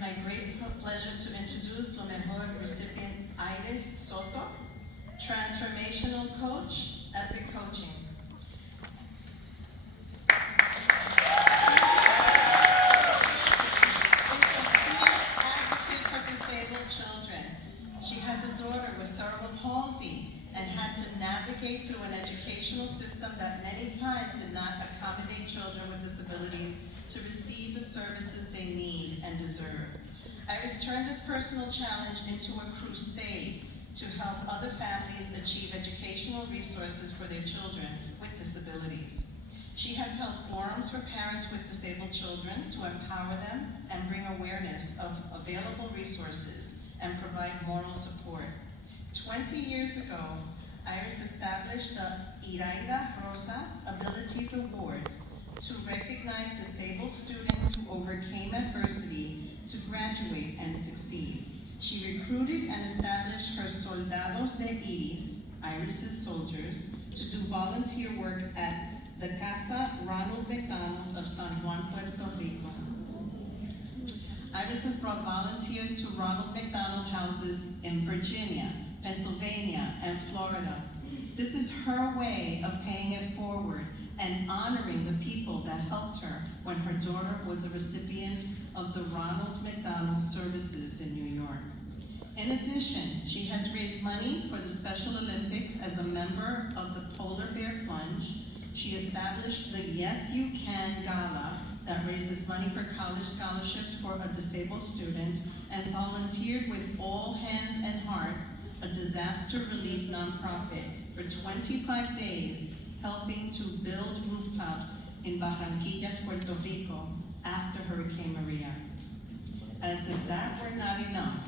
my great pleasure to introduce la mejor recipient, Iris Soto, Transformational Coach, Epic Coaching. She has a daughter with cerebral palsy and had to navigate through an educational system that many times did not accommodate children with disabilities to receive the services they need and deserve. Iris turned this personal challenge into a crusade to help other families achieve educational resources for their children with disabilities. She has held forums for parents with disabled children to empower them and bring awareness of available resources and provide moral support. 20 years ago, Iris established the Iraida Rosa Abilities Awards to recognize disabled students who overcame adversity to graduate and succeed. She recruited and established her Soldados de Iris, Iris's soldiers, to do volunteer work at the Casa Ronald McDonald of San Juan, Puerto Rico. Iris has brought volunteers to Ronald McDonald houses in Virginia, Pennsylvania, and Florida. This is her way of paying it forward and honoring the people that helped her when her daughter was a recipient of the Ronald McDonald Services in New York. In addition, she has raised money for the Special Olympics as a member of the Polar Bear Plunge. She established the Yes You Can Gala that raises money for college scholarships for a disabled student, and volunteered with All Hands and Hearts, a disaster relief nonprofit, for 25 days, helping to build rooftops in Barranquilla, Puerto Rico, after Hurricane Maria. As if that were not enough,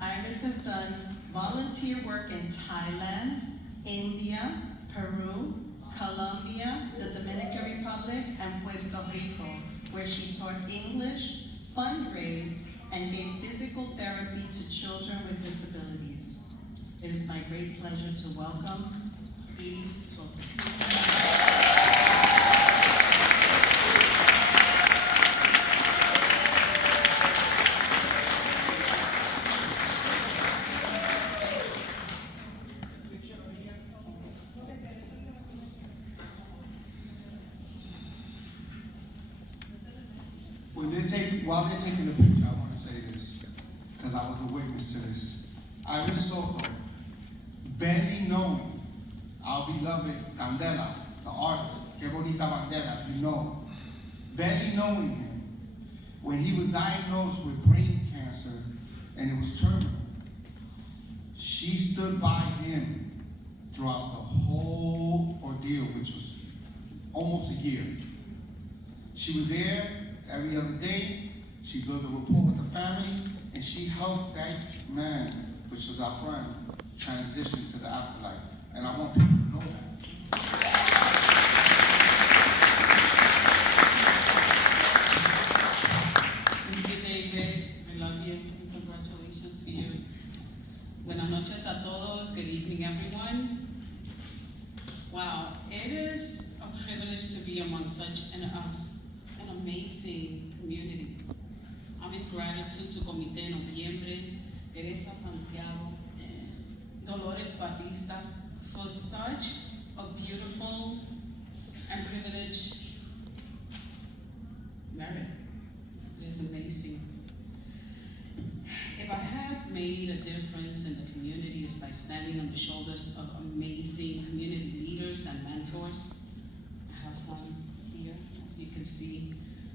Iris has done volunteer work in Thailand, India, Peru, Colombia, the Dominican Republic, and Puerto Rico, where she taught English, fundraised, and gave physical therapy to children with disabilities. It is my great pleasure to welcome Iris Soto. While they're taking the picture, I want to say this, because I was a witness to this. Iris Soto, barely knowing our beloved Candela, the artist, Que Bonita Bandera, if you know, barely knowing him, when he was diagnosed with brain cancer and it was terminal, she stood by him throughout the whole ordeal, which was almost a year. She was there every other day. She built a rapport with the family, and she helped that man, which was our friend, transition to the afterlife. And I want people to know that. Thank you, David. I love you. Congratulations to you. Buenas noches a todos. Good evening, everyone. Wow, it is a privilege to be among such an amazing community. I'm in gratitude to Comite Noviembre, Teresa Santiago, Dolores Batista for such a beautiful and privileged merit. It is amazing. If I had made a difference in the community, it's by standing on the shoulders of amazing community leaders and mentors. I have some here, as you can see.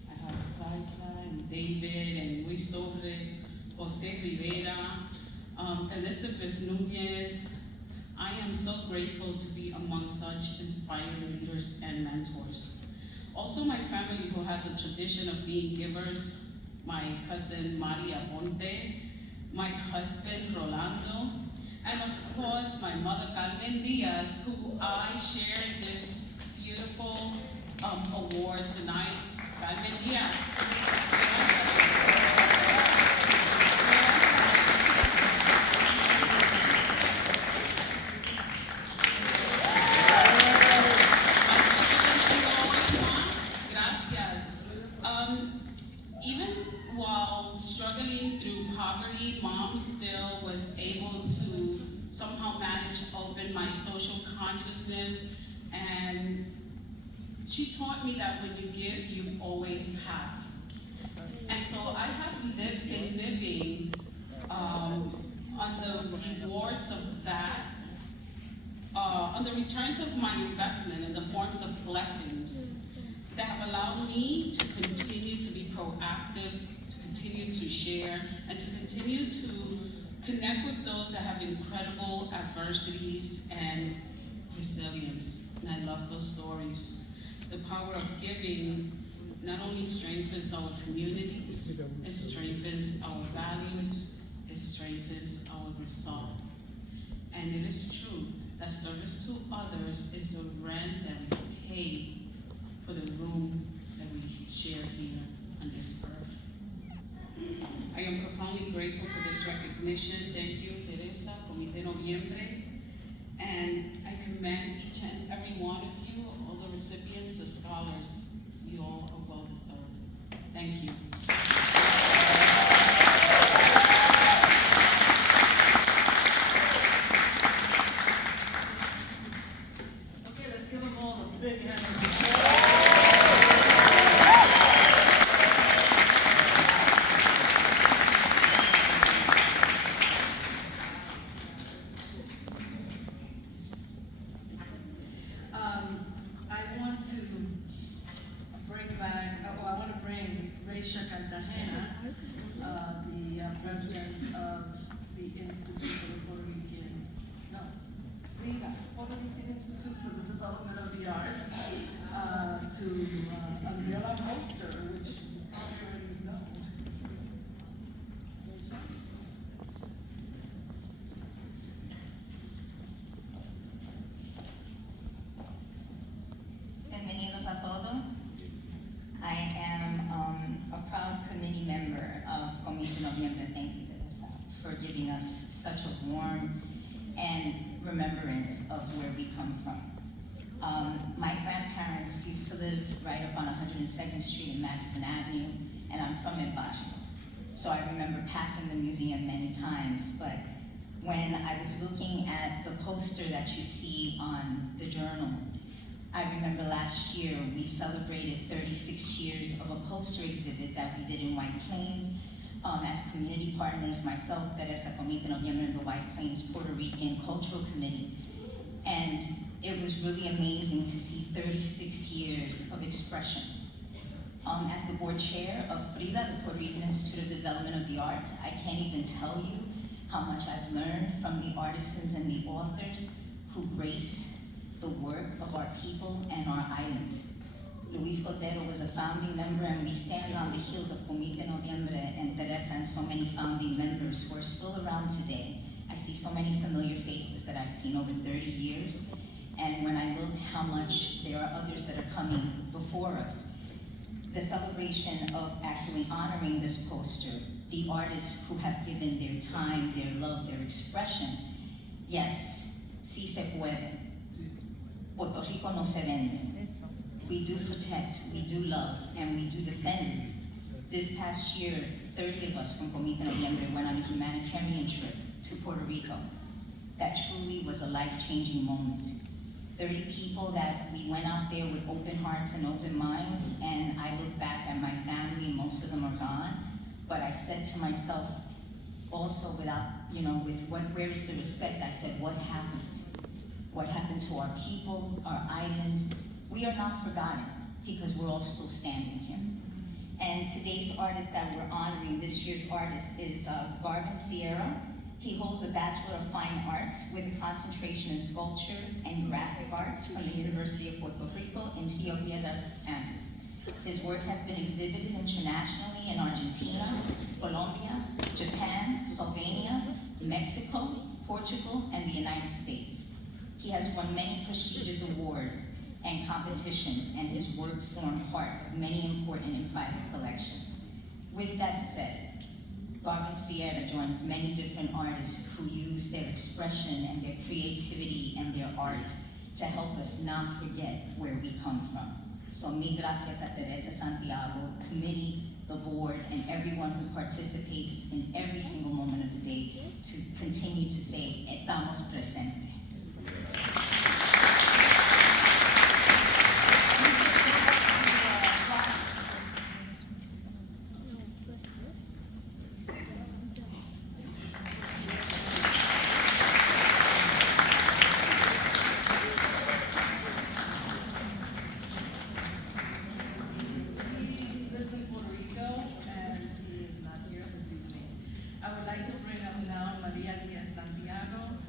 I have Carla and David and Luis Torres, Jose Rivera, Elizabeth Nunez. I am so grateful to be among such inspiring leaders and mentors. Also my family, who has a tradition of being givers, my cousin Maria Ponte, my husband Rolando, and of course my mother Carmen Diaz, who I share this beautiful award tonight. Carmen Diaz. Gracias. Even while While struggling through poverty, Mom still was able to somehow manage to open my social consciousness, and she taught me that when you give, you always have. And so I have been living on the rewards of that, on the returns of my investment in the forms of blessings that have allowed me to continue to be proactive, to continue to share, and to continue to connect with those that have incredible adversities and resilience. And I love those stories. The power of giving not only strengthens our communities, it strengthens our values, it strengthens our resolve. And it is true that service to others is the rent that we pay for the room that we share here on this earth. I am profoundly grateful for this recognition. Thank you, Teresa, Comite Noviembre. And I commend each and every one of you, all the recipients, the scholars. You all are well deserved. Thank you. Okay, let's give them all a big hand of applause. I want to bring Reisha Cartagena, the president of the Institute for the Puerto Rican, Puerto Rican Institute for the Development of the Arts, to unveil our poster, which you probably already know. Bienvenidos a todos. I am a proud committee member of Comite Noviembre. Thank you, Teresa, for giving us such a warm and remembrance of where we come from. My grandparents used to live right up on 102nd Street and Madison Avenue, and I'm from El Barrio. So I remember passing the museum many times, but when I was looking at the poster that you see on the journal, I remember last year we celebrated 36 years of a poster exhibit that we did in White Plains as community partners, myself, Teresa, Comite Noviembre, and the White Plains Puerto Rican Cultural Committee. And it was really amazing to see 36 years of expression. As the board chair of PRIDA, the Puerto Rican Institute of Development of the Arts, I can't even tell you how much I've learned from the artisans and the authors who grace the work of our people and our island. Luis Cotero was a founding member, and we stand on the heels of Comite Noviembre and Teresa and so many founding members who are still around today. I see so many familiar faces that I've seen over 30 years, and when I look how much there are others that are coming before us, the celebration of actually honoring this poster, the artists who have given their time, their love, their expression, yes, sí se puede. Puerto Rico no se vende. We do protect, we do love, and we do defend it. This past year, 30 of us from Comite Noviembre went on a humanitarian trip to Puerto Rico. That truly was a life-changing moment. 30 people that we went out there with open hearts and open minds, and I look back at my family, most of them are gone, but I said to myself, also without, where is the respect? I said, what happened? What happened to our people, our island? We are not forgotten because we're all still standing here. And today's artist that we're honoring, this year's artist, is Garvin Sierra. He holds a Bachelor of Fine Arts with a concentration in sculpture and graphic arts from the University of Puerto Rico in Rio Piedras campus. His work has been exhibited internationally in Argentina, Colombia, Japan, Slovenia, Mexico, Portugal, and the United States. He has won many prestigious awards and competitions, and his work formed part of many important and private collections. With that said, Garvin Sierra joins many different artists who use their expression and their creativity and their art to help us not forget where we come from. So mil gracias a Teresa Santiago, committee, the board, and everyone who participates in every single moment of the day to continue to say, estamos presente. He lives in Puerto Rico, and he is not here this evening. I would like to bring up now Maria Diaz Santiago.